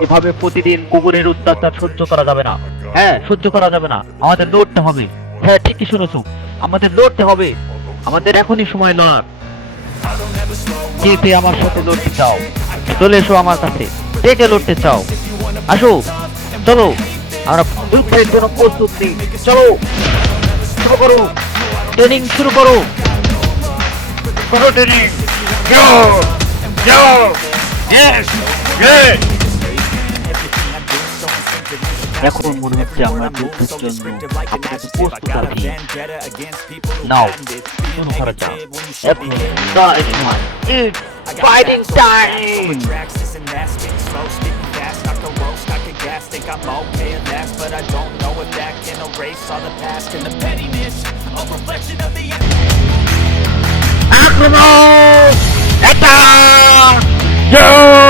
এভাবে প্রতিদিন কুকুরের অত্যাচার সহ্য করা যাবে না। হ্যাঁ, সহ্য করা যাবে না, আমাদের লড়তে হবে। হ্যাঁ, ঠিকই শুনেছো, আমাদের লড়তে হবে। আমাদের এখনই সময় লড়ার। কে আমার সাথে লড়তে চাও? চলে এসো আমার কাছে। কে লড়তে চাও? আসো, চলো, আমরা যুদ্ধের জন্য প্রস্তুত নেই। চলো, শুরু করো, ট্রেনিং শুরু করো। করো ট্রেনিং। যাও, যাও। Yes, yes. এখন মনে হচ্ছে আমরা যুদ্ধের জন্য আপনাকে প্রস্তুত আছি। নাও, শুরু করা যাক। এখন লড়াই সময়। It's fighting time. আক্রমণ! Attack! Go!